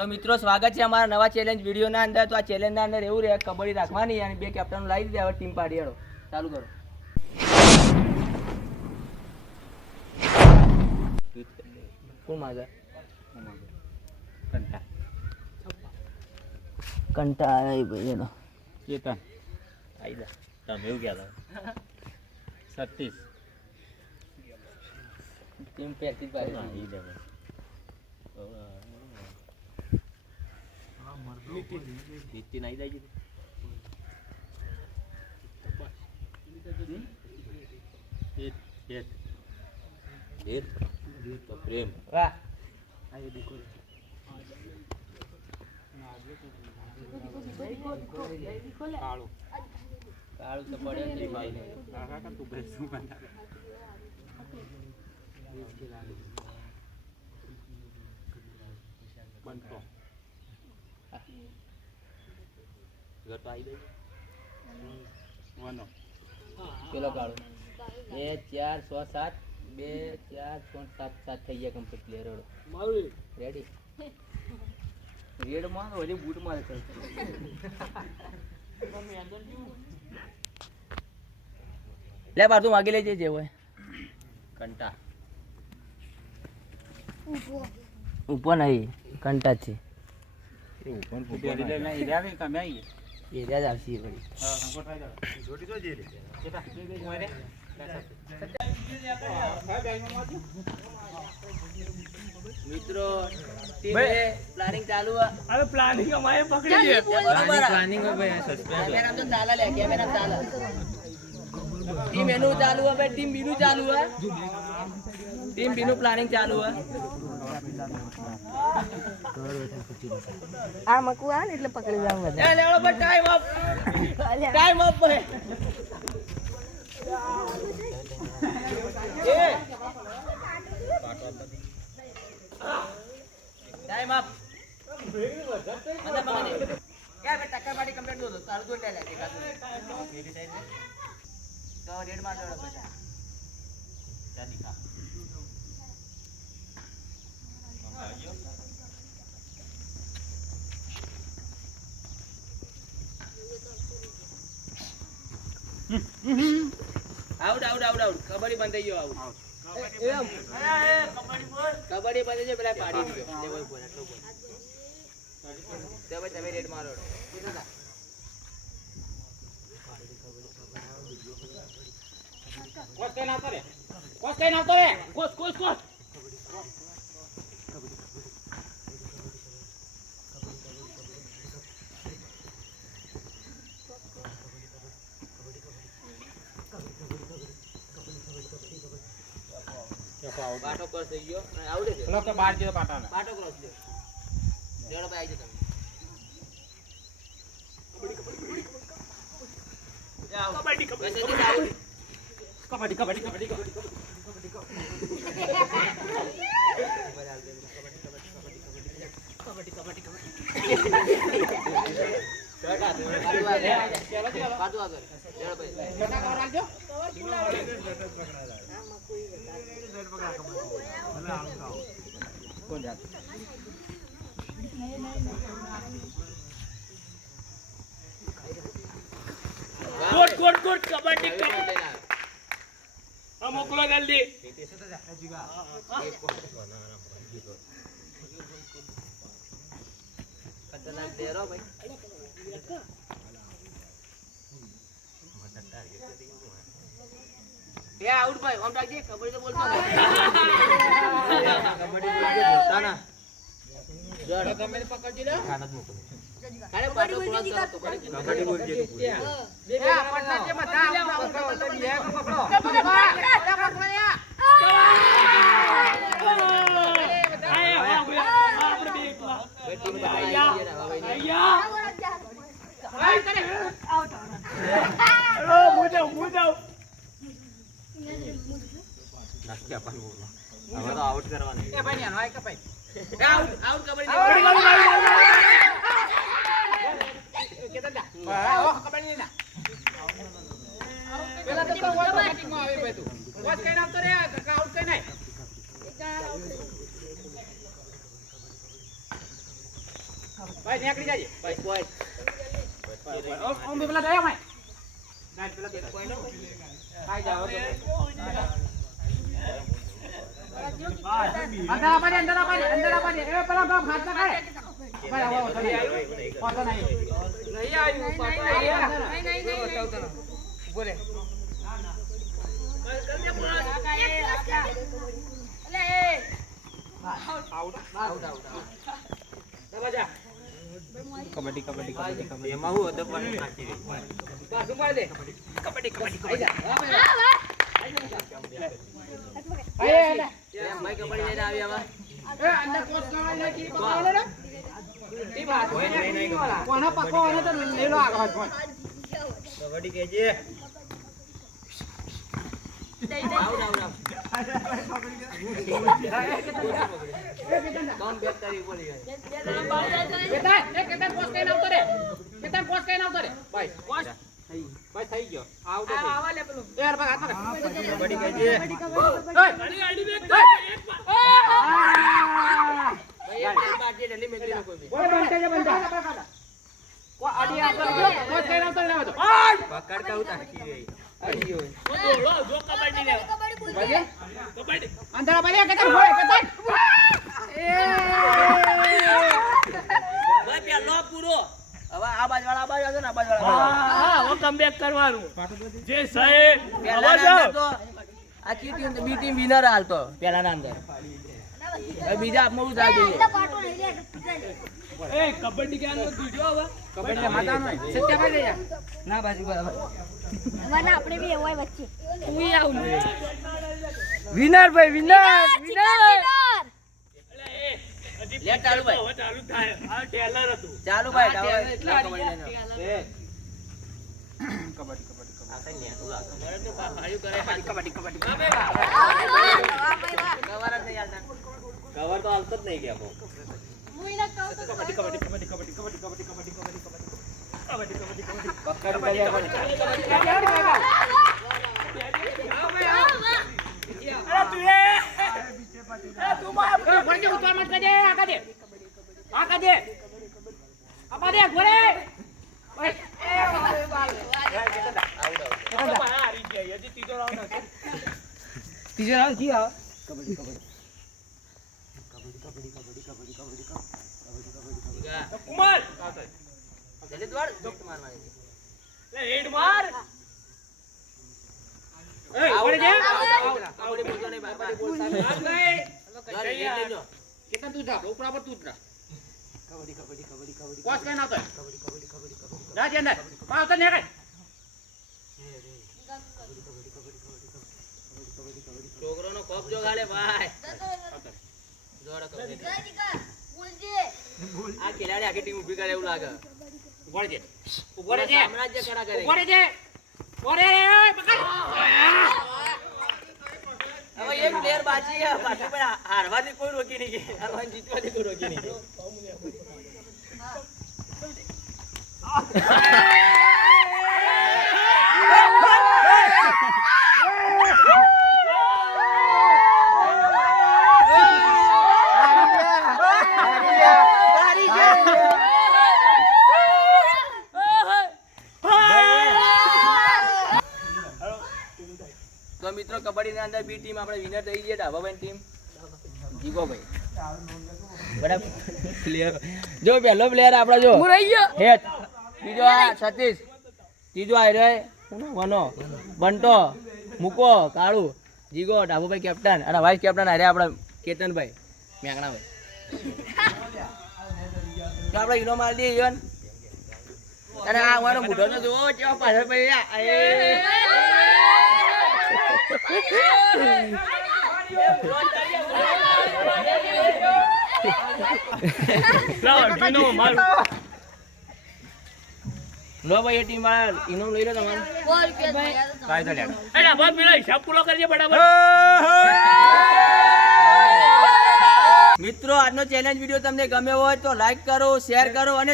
તો મિત્રો સ્વાગત છે અમારા નવા ચેલેન્જ વિડીયોના અંદર. તો આ ચેલેન્જના અંદર એવું રહે કબડ્ડી રાખવાની અને 2 કેપ્ટન લાવી દીધા. હવે ટીમ પાડી હેડો ચાલુ કરો. કોણ માગે? કંટા આવી ભાઈ એનો ચેતન આઈ જા તમે એવું કહેતા 36 ટીમ પહેરતી જ પાડી આઈ દે નીતિન આઈ જાય છે તો પ્રેમ વાહ કાળું તો પડે જ નહીં ભાઈ. પેલો કાળો 2 4 6 7 2 4 6 7 7 થઈ ગયા કમ્પ્લીટ પ્લેયર. રેડી રેડ માં ઓલી બૂટ મારે છે. લે બાર તું માગી લેજે જે હોય. કંટા ઉપર નહીં કંટા જ છે. એરિયા જ આવશે વળી. મિત્રો પ્લાનિંગ ચાલુ હવે પ્લાનિંગ અમારે પકડી લે પ્લાનિંગ ભાઈ સસ્પેન્સ કેમેરા તો ચાલે લે કેમેરા ચાલે ટીમ એનું ચાલુ હવે ટીમ બી નું ચાલુ હે ટીમ બી નું પ્લાનિંગ ચાલુ હે આ મકુ આવે ને એટલે પકડી જાવ એ લેવડો પર ટાઈમ અપ ભાઈ એ ટાઈમ અપ મને પકડી યાર બે ટક્કર પાડી કમ્પ્લીટ દો તારું તો લે લે તો રેડ માં દોડો બેટા ચાલી કા આઉટ કબડ્ડી બંધ થઈ ગયો આઉટ કબડ્ડી બંધ છે પેલા પાડી દીધો લેવલ પર એટલો બોલ તો ભાઈ તમે રેડ મારો કોસ કઈ નાતો રે કોસ બાટો ક્રોસ થઈ ગયો આવડે છે લોકો બહાર ગયો બાટો ક્રોસ લ્યો લેડો ભાઈ આવી કોણ જાત કોટ કબડ્ડી મોકલો જલ્દી ખતરનાક દેરો ભાઈ એ આઉટ ભાઈ ઓમ રાખજે કબડ્ડી તો બોલતો નહીં કબડ્ડી બોલતા ના જોડો તમે પકડજી લે ખાનત મોકલો અરે પાટો ક્રોસ કરો તો કબડ્ડી બોલજે તું એ પટના જે મતા આઉટ તો બીએ કો પકડો આઉટ કરવાનું એ ભાઈ આનો આય કપાઈ આઉટ કબડ્ડી કેતડા ઓ કબડ્ડી ના પેલા તો ઓટોમેટિક માં આવે ભાઈ તું વોચ કઈ નામ તો રે કાકા આઉટ કઈ નહીં ભાઈ નીકળી જાજે એક point. ઓમ બે પેલા ગયા ભાઈ ગાડ પેલા ખાઈ જાવ અંદર આપાડે એ પેલા બાપ હાથ ના ખાય ભાઈ આવો પાછો નહીં નહીં આવ્યું, પાછો આવ્યો. ઉભો રે. એમાં હું અદબવાનું નાખી દે. પાછું માર દે. કબડ્ડી. આઈ જા. ભાઈ એમ ભાઈ કબડ્ડી લઈને આવી આવા. એ અંદર કોચ કરવા નાખી પકડો રે ઈ ભાત હોય ને નહીં વાળા. કોના પકો અને તો લઈ લો આગળ કોણ કબડ્ડી કહેજે. આવ. કામ બેક તારી ઉપર જાય. કેતન કોચ કઈ આવતો રે ભાઈ કોચ ભાઈ થઈ ગયો આવતો આવા લે પેલું યાર ભાગ હાથ માં કબડ્ડી કહેજે. ભાઈ એક બાકી ઢલી મેકલી નો કોઈ બી. ઓય બંધ કો આડી આવતો કોચ કઈ આવતો રે આવતો પકડતા હું તાકી રહી. આવી ગયો. અંદર ભાઈ કેતન હોય કેતન ભાઈ પેલો પૂરો. હવે આ બાજવાળા આ બાજુ આવજો ને આ બાજવાળા. પહેલાના અંદર તો આખી ટીમ બી ટીમ વિનર હાલતો પહેલાના અંદર. હવે બીજા આપમાં હું થાય જોઈએ. કબડ્ડી માતાનો સત્યાભાઈ લઈ જા ના બાજુ બરાબર. આપણે બી એવાય વચ્ચે વિનર ભાઈ વિનર. લે ચાલુ ભાઈ. ચાલુ ભાઈ. એટલા કબડ્ડી લઈને આવો. આ કઈ નેટું લાગે. કવર જ નહીં હાલતા. કવર તો હાલતો જ નહીં ગયા બહુ. ત્રીજો રાઉન્ડ કી આવે? કુમાર જલ્દી દોડ. જોક મારવાની. આવડે છે આવડે બોલતો નહીં બાપા. દોડ, એ લેજો. કેતન તું જા ઉપર પર તું જ જા કોચ કઈ આવતો રાજ અંદર પાવ તો ને કઈ છોકરોનો કોપ જો ગાલે ભાઈ. દોડ કબડ્ડી. આ ખેલાડી આખી ટીમ ઊભી કરે એવું લાગે. ઉભો રહે છે સામ્રાજ્ય ખડા કરે. ઉભો રહે છે ઓરે પકડ હવે એક પ્લેયર બાકી છે. બાકી પણ હારવાથી કોઈ રોકી નહીં કે હારવાથી જીતવાથી કોઈ રોકી નહીં. તો મિત્રો કબડ્ડીના અંદર બી ટીમ આપણે વિનર થઈ ગઈ. ડાભાભાઈ ટીમ જીગો ભાઈ બરાબર. પ્લેયર જો પહેલો પ્લેયર આપણો જો હેત, બીજો આ સતીશ, ત્રીજો આ રહ્યો વનો, બંટો, મુકો, કાળુ, જીગો, ડાભાભાઈ કેપ્ટન અને વાઇસ કેપ્ટન આ રહ્યા આપણા કેતનભાઈ મેઘણાભાઈ. તો આપણે ઈનો માર દઈએ ઈવન. અને આ અમારો બુઢો તો જોવો કેવો પાછળ પડી લો ભાઈ એ ટીમ વાળા ઇનામ લઈ લો તમારું. મિત્રો આજનો ચેલેન્જ વિડીયો તમને ગમ્યો હોય તો લાઈક કરો, શેર કરો અને